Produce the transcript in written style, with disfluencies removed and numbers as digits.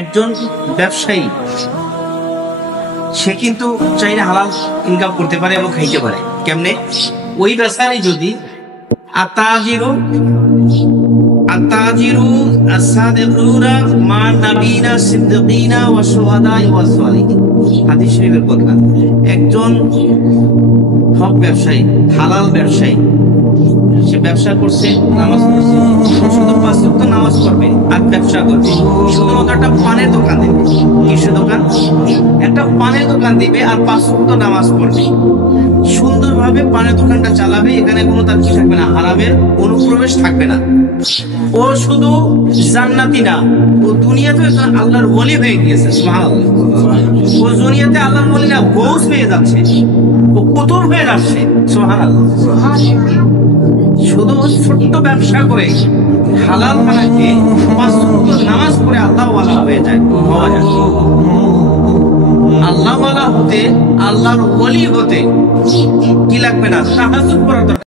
একজন ব্যবসায়ী সে কিন্তু চাইলে হালাল ইনকাম করতে পারে এবং খাইতে পারে। কেমনে? ওই ব্যবসায়ী যদি আতাজিরু আসাদিকুনা মা নাবিনা সিদ্দিকিনা ওয়া শুহাদাই ওয়া সালিহিন, হাদিস শরীফের কথা। একজন হক ব্যবসায়ী, হালাল ব্যবসায়ী, সে ব্যবসা করছে, নামাজ পড়ছে, শুধু 5 ওয়াক্ত নামাজ পড়বে আর ব্যবসা করবে। শুধুমাত্র একটা পানের দোকান দেবে। কিসের দোকান? একটা পানের দোকান দিবে আর 5 ওয়াক্ত নামাজ পড়বে। সুন্দরভাবে পানের দোকানটা চালাবে, এখানে কোনো তার কি থাকবে না, হারামের অনুপ্রবেশ থাকবে না। ও শুধু জান্নাতি না, ও দুনিয়াতে আল্লাহর ওলি হয়ে গিয়েছে। সুবহানাল্লাহ। ও দুনিয়াতে আল্লাহর ওলি না, গৌস হয়ে যাচ্ছে, ও কুতুব হয়ে যাচ্ছে। সুবহানাল্লাহ। শুধু ছোট্ট ব্যবসা করে হালাল খানাকে 5 ওয়াক্ত নামাজ পড়ে আল্লাহ ওয়ালা হয়ে যায়, হওয়া যায়। আল্লাহ ওয়ালা হতে, আল্লাহর ওলি হতে কি লাগবে না, তাহাজ্জুদ পড়া দরকার।